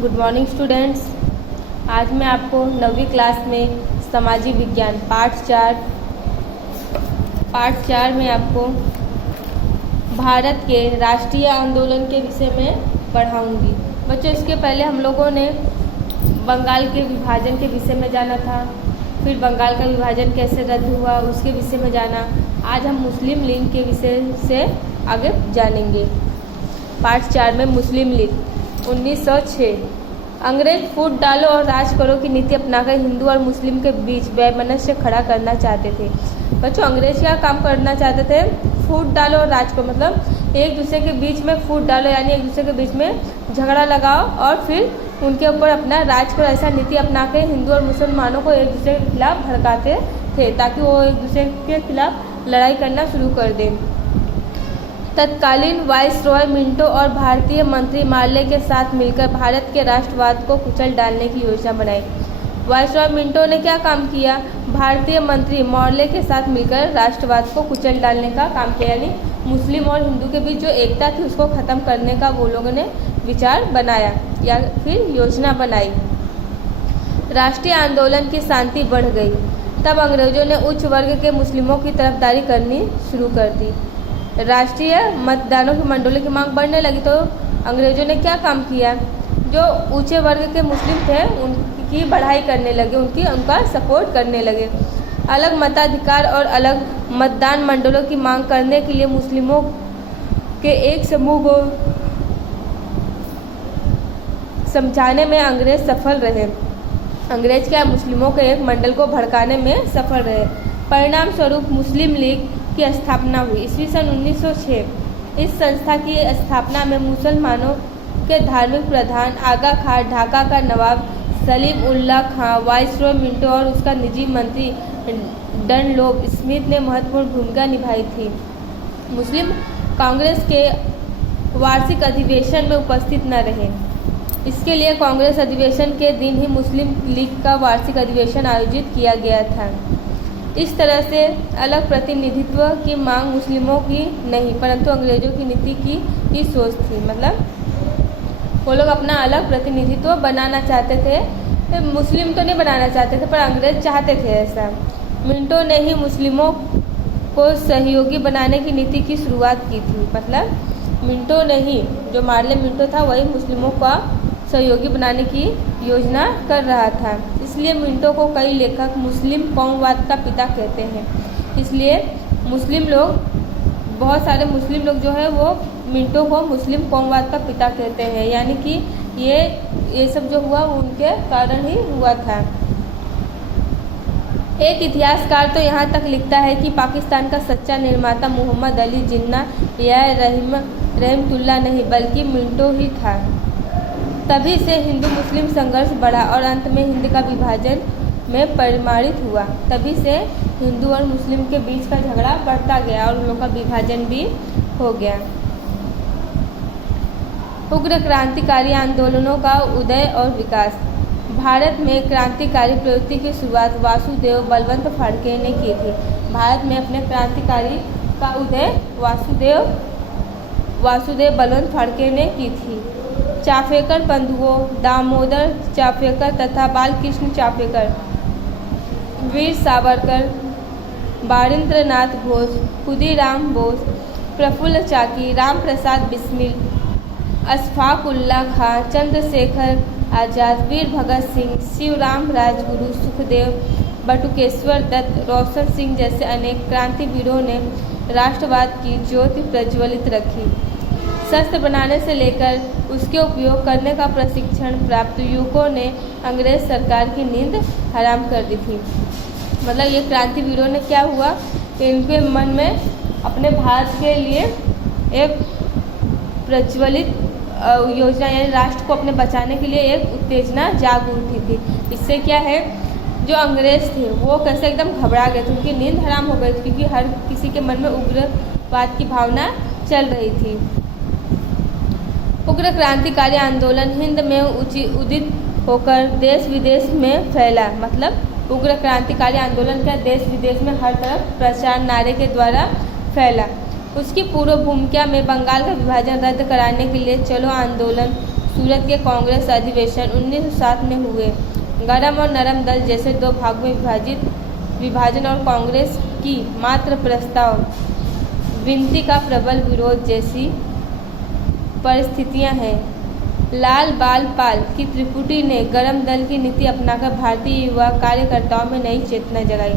Good morning students. आज मैं आपको 9वीं क्लास में सामाजिक विज्ञान पार्ट 4 में आपको भारत के राष्ट्रीय आंदोलन के विषय में पढ़ाऊंगी। बच्चों, इसके पहले हम लोगों ने बंगाल के विभाजन के विषय में जाना था, फिर बंगाल का विभाजन कैसे रद्द हुआ उसके विषय में जाना। आज हम मुस्लिम लीग के विषय से आगे जानेंगे। पार्ट 4 में मुस्लिम लीग 1906। अंग्रेज फूट डालो और राज करो की नीति अपनाकर हिंदू और मुस्लिम के बीच वैमनस्य खड़ा करना चाहते थे। बच्चों, अंग्रेज क्या काम करना चाहते थे? फूट डालो और राज करो, मतलब एक दूसरे के बीच में फूट डालो, यानी एक दूसरे के बीच में झगड़ा लगाओ और फिर उनके ऊपर अपना राज करो। ऐसा नीति अपना के हिंदू और मुसलमानों को एक दूसरे के खिलाफ भड़काते थे ताकि वो एक दूसरे के खिलाफ लड़ाई करना शुरू कर दें। तत्कालीन वाइसरॉय मिंटो और भारतीय मंत्री मार्ले के साथ मिलकर भारत के राष्ट्रवाद को कुचल डालने की योजना बनाई। वाइसरॉय मिंटो ने क्या काम किया? भारतीय मंत्री मार्ले के साथ मिलकर राष्ट्रवाद को कुचल डालने का काम किया, यानी मुस्लिम और हिंदू के बीच जो एकता थी उसको ख़त्म करने का वो लोगों ने विचार बनाया या फिर योजना बनाई। राष्ट्रीय आंदोलन की शांति बढ़ गई। तब अंग्रेजों ने उच्च वर्ग के मुस्लिमों की तरफदारी करनी शुरू कर दी। राष्ट्रीय मतदानों की मंडलों की मांग बढ़ने लगी तो अंग्रेजों ने क्या काम किया? जो ऊंचे वर्ग के मुस्लिम थे उनकी बढ़ाई करने लगे, उनका सपोर्ट करने लगे। अलग मताधिकार और अलग मतदान मंडलों की मांग करने के लिए मुस्लिमों के एक समूह को समझाने में अंग्रेज सफल रहे। अंग्रेज क्या मुस्लिमों के एक मंडल को भड़काने में सफल रहे। परिणाम स्वरूप मुस्लिम लीग की स्थापना हुई। ईस्वी सन 1906। इस संस्था की स्थापना में मुसलमानों के धार्मिक प्रधान आगा खां, ढाका का नवाब सलीम उल्लाह खां, वाइसरॉय मिंटो और उसका निजी मंत्री डनलोप स्मिथ ने महत्वपूर्ण भूमिका निभाई थी। मुस्लिम कांग्रेस के वार्षिक अधिवेशन में उपस्थित न रहे। इसके लिए कांग्रेस अधिवेशन के दिन ही मुस्लिम लीग का वार्षिक अधिवेशन आयोजित किया गया था। इस तरह से अलग प्रतिनिधित्व की मांग मुस्लिमों की नहीं परंतु अंग्रेजों की नीति की सोच थी। मतलब वो लोग अपना अलग प्रतिनिधित्व बनाना चाहते थे, मुस्लिम तो नहीं बनाना चाहते थे पर अंग्रेज चाहते थे ऐसा। मिंटो ने ही मुस्लिमों को सहयोगी बनाने की नीति की शुरुआत की थी। मतलब मिंटो ने ही, जो मार्ले मिंटो था वही मुस्लिमों का सहयोगी बनाने की योजना कर रहा था। इसलिए मिंटो को कई लेखक मुस्लिम कौमवाद का पिता कहते हैं। इसलिए मुस्लिम लोग, बहुत सारे मुस्लिम लोग जो है वो मिंटो को मुस्लिम कौमवाद का पिता कहते हैं, यानी कि ये सब जो हुआ वो उनके कारण ही हुआ था। एक इतिहासकार तो यहाँ तक लिखता है कि पाकिस्तान का सच्चा निर्माता मोहम्मद अली जिन्ना या रहमतुल्लाह नहीं बल्कि मिंटो ही था। तभी से हिंदू मुस्लिम संघर्ष बढ़ा और अंत में हिंद का विभाजन में परिमाणित हुआ। तभी से हिंदू और मुस्लिम के बीच का झगड़ा बढ़ता गया और उन लोगों का विभाजन भी हो गया। उग्र क्रांतिकारी आंदोलनों का उदय और विकास। भारत में क्रांतिकारी प्रवृत्ति की शुरुआत वासुदेव बलवंत फड़के ने की थी। भारत में अपने क्रांतिकारी का उदय वासुदेव बलवंत फड़के ने की थी। चाफेकर बंधुओं दामोदर चाफेकर तथा बालकृष्ण चाफेकर, वीर सावरकर, बारिंद्रनाथ घोष, खुदीराम बोस, प्रफुल्ल चाकी, राम प्रसाद बिस्मिल, अशफाक उल्लाह खां, चंद्रशेखर आज़ाद, वीर भगत सिंह, शिवराम राजगुरु, सुखदेव, बटुकेश्वर दत्त, रोशन सिंह जैसे अनेक क्रांतिवीरों ने राष्ट्रवाद की ज्योति प्रज्वलित रखी। शस्त्र बनाने से लेकर उसके उपयोग करने का प्रशिक्षण प्राप्त युवकों ने अंग्रेज सरकार की नींद हराम कर दी थी। मतलब ये क्रांतिवीरों ने क्या हुआ कि इनके मन में अपने भारत के लिए एक प्रज्वलित योजना यानी राष्ट्र को अपने बचाने के लिए एक उत्तेजना जाग उठी थी। इससे क्या है, जो अंग्रेज थे वो कैसे एकदम घबरा गए थे, उनकी नींद हराम हो गई थी क्योंकि हर किसी के मन में उग्रवाद की भावना चल रही थी। उग्र क्रांतिकारी आंदोलन हिंद में उदित होकर देश विदेश में फैला। मतलब उग्र क्रांतिकारी आंदोलन का देश विदेश में हर तरफ प्रचार नारे के द्वारा फैला। उसकी पूर्व भूमिका में बंगाल का विभाजन रद्द कराने के लिए चलो आंदोलन सूरत के कांग्रेस अधिवेशन 1907 में हुए। गरम और नरम दल जैसे दो भागों में विभाजन और कांग्रेस की मात्र प्रस्ताव विनती का प्रबल विरोध जैसी परिस्थितियां हैं। लाल बाल पाल की त्रिपुटी ने गरम दल की नीति अपनाकर भारतीय युवा कार्यकर्ताओं में नई चेतना जगाई।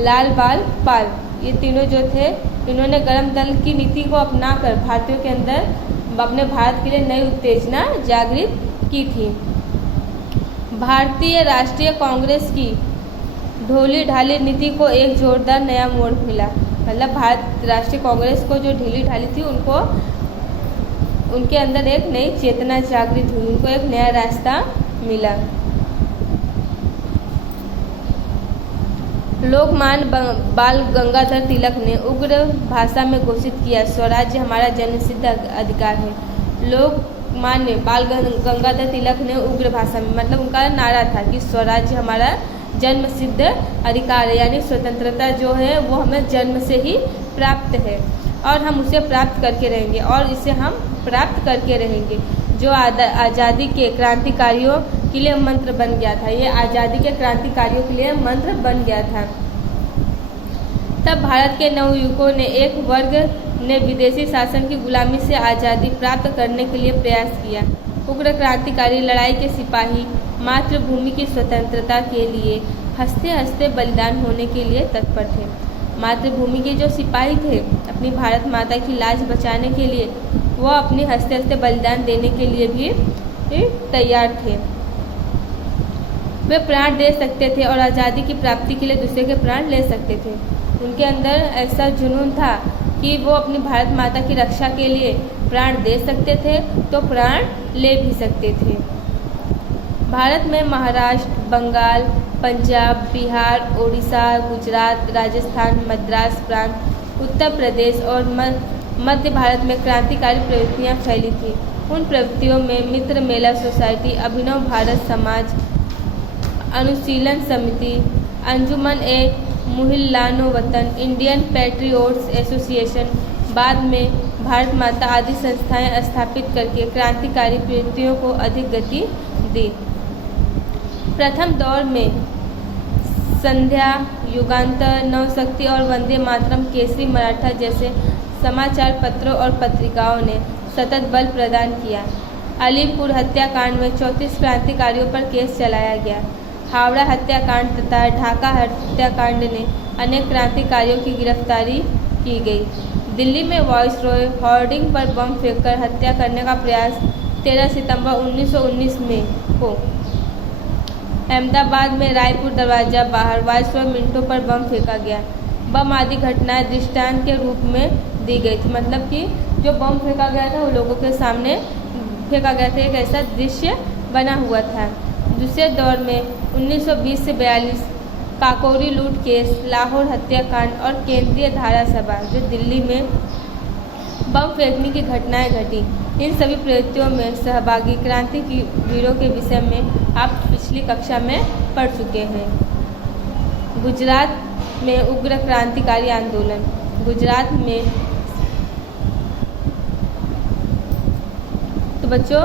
लाल बाल पाल ये तीनों जो थे, इन्होंने गरम दल की नीति को अपनाकर भारतीयों के अंदर अपने भारत के लिए नई उत्तेजना जागृत की थी। भारतीय राष्ट्रीय कांग्रेस की ढोली ढाली नीति को एक जोरदार नया मोड़ मिला। मतलब भारत राष्ट्रीय कांग्रेस को जो ढीली ढाली थी, उनके अंदर एक नई चेतना जागृत हुई, उनको एक नया रास्ता मिला। लोकमान्य बाल गंगाधर तिलक ने उग्र भाषा में घोषित किया, स्वराज्य हमारा जन्मसिद्ध अधिकार है। लोकमान्य बाल गंगाधर तिलक ने उग्र भाषा में, मतलब उनका नारा था कि स्वराज्य हमारा जन्म सिद्ध अधिकार है, यानी स्वतंत्रता जो है वो हमें जन्म से ही प्राप्त है और हम उसे प्राप्त करके रहेंगे और इसे हम प्राप्त करके रहेंगे। जो आज़ादी के क्रांतिकारियों के लिए मंत्र बन गया था, ये आज़ादी के क्रांतिकारियों के लिए मंत्र बन गया था। तब भारत के नवयुवकों ने एक वर्ग ने विदेशी शासन की गुलामी से आज़ादी प्राप्त करने के लिए प्रयास किया। उग्र क्रांतिकारी लड़ाई के सिपाही मातृभूमि की स्वतंत्रता के लिए हंसते हंसते बलिदान होने के लिए तत्पर थे। मातृभूमि के जो सिपाही थे, अपनी भारत माता की लाज बचाने के लिए वो अपनी हंसते हंसते बलिदान देने के लिए भी तैयार थे। वे प्राण दे सकते थे और आज़ादी की प्राप्ति के लिए दूसरे के प्राण ले सकते थे। उनके अंदर ऐसा जुनून था कि वो अपनी भारत माता की रक्षा के लिए प्राण दे सकते थे तो प्राण ले भी सकते थे। भारत में महाराष्ट्र, बंगाल, पंजाब, बिहार, उड़ीसा, गुजरात, राजस्थान, मद्रास प्रांत, उत्तर प्रदेश और मध्य भारत में क्रांतिकारी प्रवृत्तियाँ फैली थी। उन प्रवृत्तियों में मित्र मेला सोसाइटी, अभिनव भारत समाज, अनुशीलन समिति, अंजुमन ए मुहिल्लानो वतन, इंडियन पैट्रियोट्स एसोसिएशन, बाद में भारत माता आदि संस्थाएं स्थापित करके क्रांतिकारी प्रवृत्तियों को अधिक गति दी। प्रथम दौर में संध्या, युगांतर, नवशक्ति और वंदे मातरम, केसरी मराठा जैसे समाचार पत्रों और पत्रिकाओं ने सतत बल प्रदान किया। अलीपुर हत्याकांड में 34 क्रांतिकारियों पर केस चलाया गया। हावड़ा हत्याकांड तथा ढाका हत्याकांड ने अनेक क्रांतिकारियों की गिरफ्तारी की गई। दिल्ली में वायसरॉय होर्डिंग पर बम फेंककर हत्या करने का प्रयास 13 सितंबर 1919 में हो। अहमदाबाद में रायपुर दरवाजा बाहर वायसरॉय मिनटों पर बम फेंका गया। बम आदि घटनाएं दृष्टांत के रूप में दी गई थी, मतलब कि जो बम फेंका गया था वो लोगों के सामने फेंका गया था, एक ऐसा दृश्य बना हुआ था। दूसरे दौर में 1920 से 42 काकोरी लूट केस, लाहौर हत्याकांड और केंद्रीय धारा सभा जो दिल्ली में बम फेंकने की घटनाएं घटी, इन सभी प्रवृत्तियों में सहभागी क्रांति की वीरों के विषय में आप पिछली कक्षा में पढ़ चुके हैं। गुजरात में उग्र क्रांतिकारी आंदोलन। गुजरात में तो बच्चों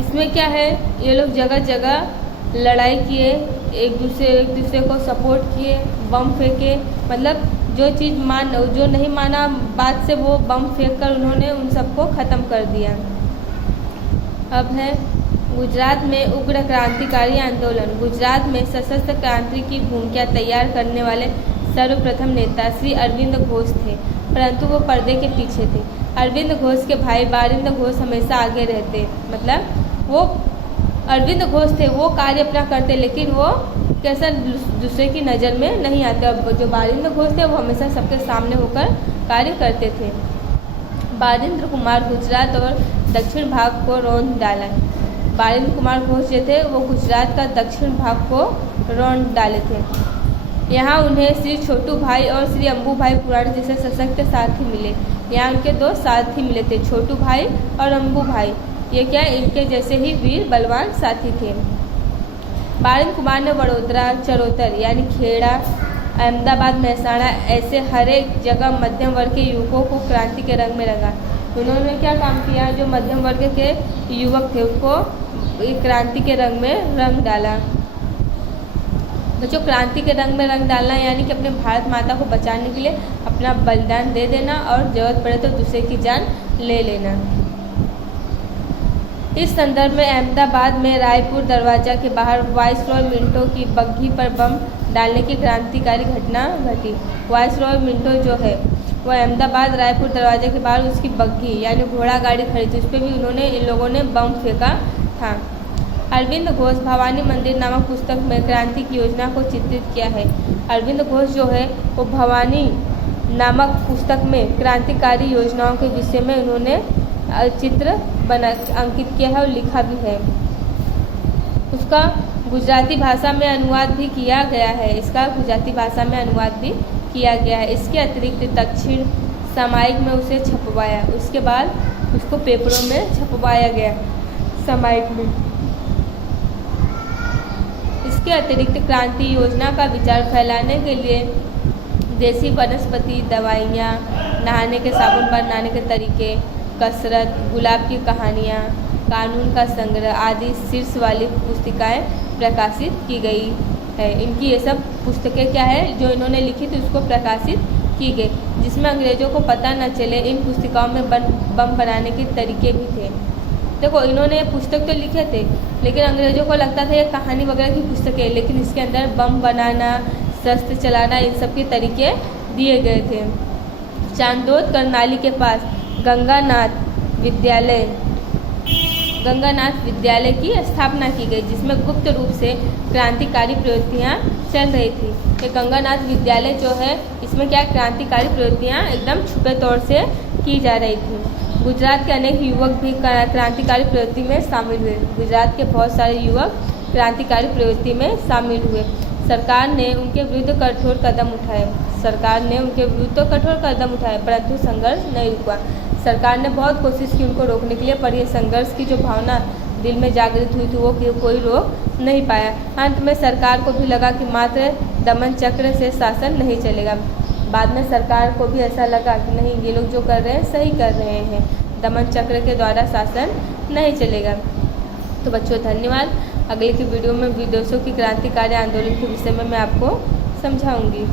इसमें क्या है, ये लोग जगह जगह लड़ाई किए, एक दूसरे को सपोर्ट किए, बम फेंके, मतलब जो नहीं माना बात से वो बम फेंककर उन्होंने उन सबको ख़त्म कर दिया। अब है गुजरात में उग्र क्रांतिकारी आंदोलन। गुजरात में सशस्त्र क्रांति की भूमिका तैयार करने वाले सर्वप्रथम नेता श्री अरविंद घोष थे, परंतु वो पर्दे के पीछे थे। अरविंद घोष के भाई बारिंद घोष हमेशा आगे रहते, मतलब वो अरविंद घोष थे, वो कार्य अपना करते, लेकिन वो कैसा दूसरे की नज़र में नहीं आते। अब जो बारिंद घोष थे वो हमेशा सबके सामने होकर कार्य करते थे। बारिंद्र कुमार गुजरात और दक्षिण भाग को रौंद डाला। बारिंद्र कुमार घोष जो थे वो गुजरात का दक्षिण भाग को रौंद डाले थे। यहाँ उन्हें श्री छोटू भाई और श्री अम्बू भाई पुराण जैसे सशक्त साथी मिले। यहाँ उनके दो साथी मिले थे, छोटू भाई और अम्बू भाई। ये क्या इनके जैसे ही वीर बलवान साथी थे। बारिंद्र कुमार ने वडोदरा, चरोतर यानी खेड़ा, अहमदाबाद, महसाणा ऐसे हर एक जगह मध्यम वर्ग के युवकों को क्रांति के रंग में रंगा। उन्होंने क्या काम किया, जो मध्यम वर्ग के युवक थे उनको एक क्रांति के रंग में रंग डाला। बच्चों, क्रांति के रंग में रंग डालना यानी कि अपने भारत माता को बचाने के लिए अपना बलिदान दे देना और जरूरत पड़े तो दूसरे की जान ले लेना। इस संदर्भ में अहमदाबाद में रायपुर दरवाजा के बाहर वाइसरॉय मिंटो की बग्घी पर बम डालने की क्रांतिकारी घटना घटी। वाइसरॉय मिंटो जो है वो अहमदाबाद रायपुर दरवाजे के बाहर उसकी बग्घी यानी घोड़ा गाड़ी खड़ी थी, उस पर भी इन लोगों ने बम फेंका था। अरविंद घोष भवानी मंदिर नामक पुस्तक में क्रांति की योजना को चित्रित किया है। अरविंद घोष जो है वो भवानी नामक पुस्तक में क्रांतिकारी योजनाओं के विषय में उन्होंने चित्र अंकित किया है और लिखा भी है। उसका गुजराती भाषा में अनुवाद भी किया गया है। इसका गुजराती भाषा में अनुवाद भी किया गया है। इसके अतिरिक्त दक्षिण सामयिक में उसे छपवाया, उसके बाद उसको पेपरों में छपवाया गया सामयिक में। इसके अतिरिक्त क्रांति योजना का विचार फैलाने के लिए देसी वनस्पति दवाइयाँ, नहाने के साबुन बनाने के तरीके, कसरत, गुलाब की कहानियाँ, कानून का संग्रह आदि शीर्ष वाली पुस्तिकाएँ प्रकाशित की गई है। इनकी ये सब पुस्तकें क्या है जो इन्होंने लिखी थी उसको प्रकाशित की गई, जिसमें अंग्रेज़ों को पता न चले इन पुस्तिकाओं में बम बनाने के तरीके भी थे। देखो, इन्होंने पुस्तक तो लिखे थे लेकिन अंग्रेज़ों को लगता था ये कहानी वगैरह की पुस्तकें, लेकिन इसके अंदर बम बनाना, शस्त्र चलाना, इन सब के तरीके दिए गए थे। चांदोद करनाली के पास गंगानाथ विद्यालय की स्थापना की गई, जिसमें गुप्त रूप से क्रांतिकारी प्रवृत्तियाँ चल रही थी। ये गंगानाथ विद्यालय जो है इसमें क्या क्रांतिकारी प्रवृत्तियाँ एकदम छुपे तौर से की जा रही थी। गुजरात के अनेक युवक भी क्रांतिकारी प्रवृत्ति में शामिल हुए। गुजरात के बहुत सारे युवक क्रांतिकारी प्रवृत्ति में शामिल हुए। सरकार ने उनके विरुद्ध कठोर कदम उठाए, परंतु संघर्ष नहीं रुका। सरकार ने बहुत कोशिश की उनको रोकने के लिए, पर ये संघर्ष की जो भावना दिल में जागृत हुई थी वो कोई रोक नहीं पाया। अंत में सरकार को भी लगा कि मात्र दमन चक्र से शासन नहीं चलेगा। बाद में सरकार को भी ऐसा लगा कि नहीं, ये लोग जो कर रहे हैं सही कर रहे हैं, दमन चक्र के द्वारा शासन नहीं चलेगा। तो बच्चों धन्यवाद। अगले की वीडियो में विदेशों की क्रांतिकारी आंदोलन के विषय में मैं आपको समझाऊंगी।